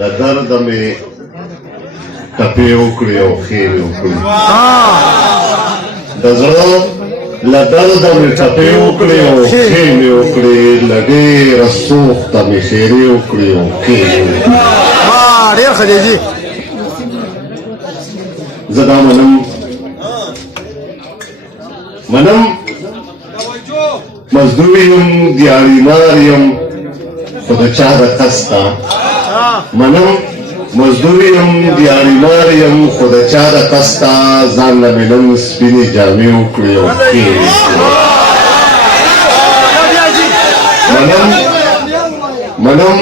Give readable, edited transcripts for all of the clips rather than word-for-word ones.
لدرد مې ټپې وکړې او ښې مې وکړې د زړه له درده مې ټپې وکړې او ښې مې وکړې له ډېره سوخته مې ښېرې وکړې او ښې مې وکړې ډېر ښه دی جي زه دا منم مزدور یم دیاړیمار یم خو د چا د قسته منم مزدور یم دیاړیمار یم خو د چا د قسته ځان له مې نن سپینې جامې وکړې او ښې منم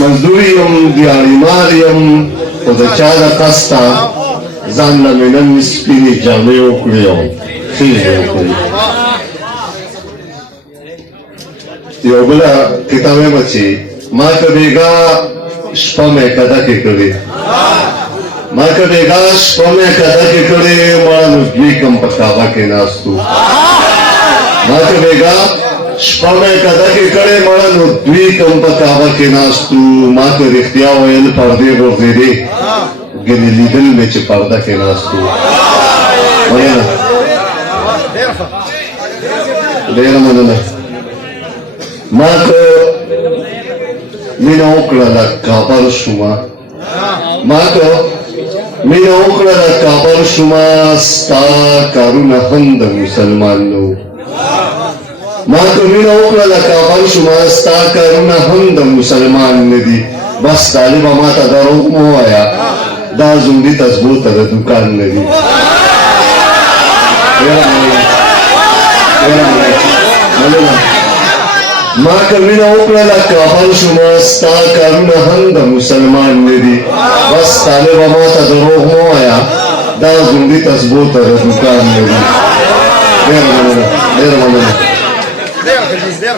مزدور یم دیاړیمار یم خو د چا د قسته ځان له مې نن سپینې جامې وکړې او ښې وکړې یو بله کتاب یم چې ما که بېګا شپه مې کدکې کړې ما که بېګا شپه مې کدکې کړې مړه نو دوی کم په کعبه کې ناست وو ما که بېګا شپه مې کدکې کړې مړه نو دوی کم په کعبه کې ناست وو ما که رښتیا ویل پردې غورځېدې ګنې لیدل مې چې پرده کې ناست وو مننه ډېره مننه ما که مینه وکړه د کابل شومه ما که مینه وکړه د کابل شومه ستا کارونه هم د مسلمان نه وو ما که مینه وکړه د کابل شومه ستا کارونه هم د مسلمان نه دي بس طالبه ما ته دروغ مه ووایه دا زوندي تسبو ته د دوکان نه دي ما که مینه وکړه د کابل شومه ستا کارونه هم د مسلمان نه دي بس طالبه ما ته دروغ مه وایه دا زوندي تسبو ته د دوکان نه دي ډېره مننه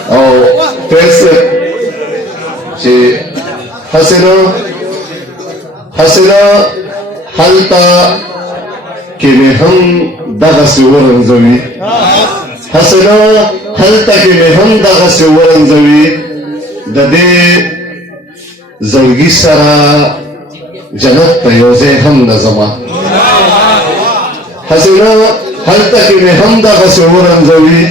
او فیض صاحب چې حسنه هلته کې مې هم دغسې ورنځوي حسنه هلته کې مې هم دغسې ورنځوي د دې زړګي سره جنت ته یو ځای هم نه ځمه حسنه هلته کې مې هم دغسې ورنځوي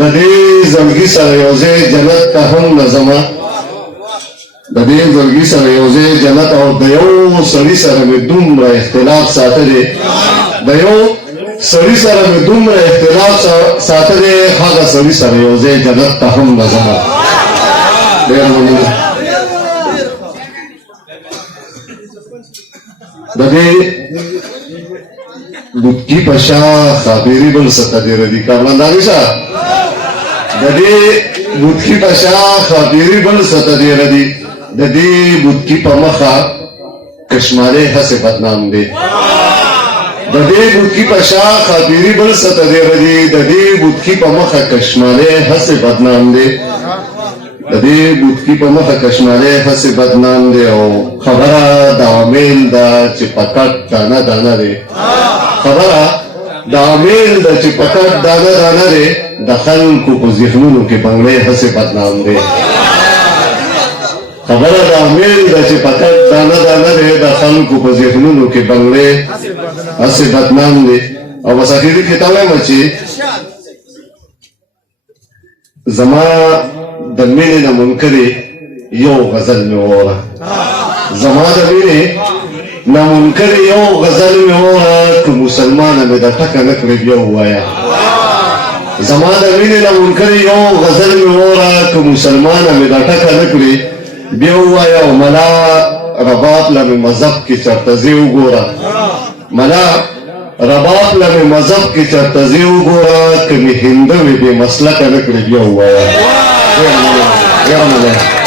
د دې زړګي سره یو ځای جنت ته هم نه ځمه د دې زړګي سره یو ځای جنت او د یو سړي سره مې دومره اختلاف ساتلی د یو سړي سره مې دومره اختلاف ساتلی هغه سړي سره یو ځای جنت ته هم نه ځمه ډېره مننه د دې بوتکي په شا خابري بل څه ته ډېره دي کارمندانې صاحب د دې بوتکي په شا خابري بل څه ته ډېره دي د دې بوتکي په مخه کشمالې هسې بدنام دی د دې بوتکي په شا خابري بل څه ته ډېره دي د دې بوتکي په مخه کشمالې هسې بدنام دی د دې بوتکي په مخه کشمالې هسې بدنام دی او خبره د عامل ده چې پکټ دانه دانه دی خبره د عامل ده چې پکټ دانه دانه دی د خلکو په ذهنونو کې بنګړی هسې بدنام دی خبره د عامل ده چې پکټ دانه دانه دی د خلکو په ذهنونو کې بنګړی هسې بدنام دی او بس اخري کې ته وایم چې زما د مینې نه منکرې یو غزل مې ووره زما د مینې نه منکرې یو غزل مې ووره که مسلمانه مې د ټکه نه کړې بیا ووایه زما د مینې نه منکرې یو غزل مې ووره که مسلمانه مې د ټکه نه کړې بیا ووایه او ملا رباب له مې مذهب کې چرته ځې وګوره ملا رباب له مې مذهب کې چرته ځې وګوره که مې هنده مې بې مسلکه نه کړې بیا ووایه ډېره مننه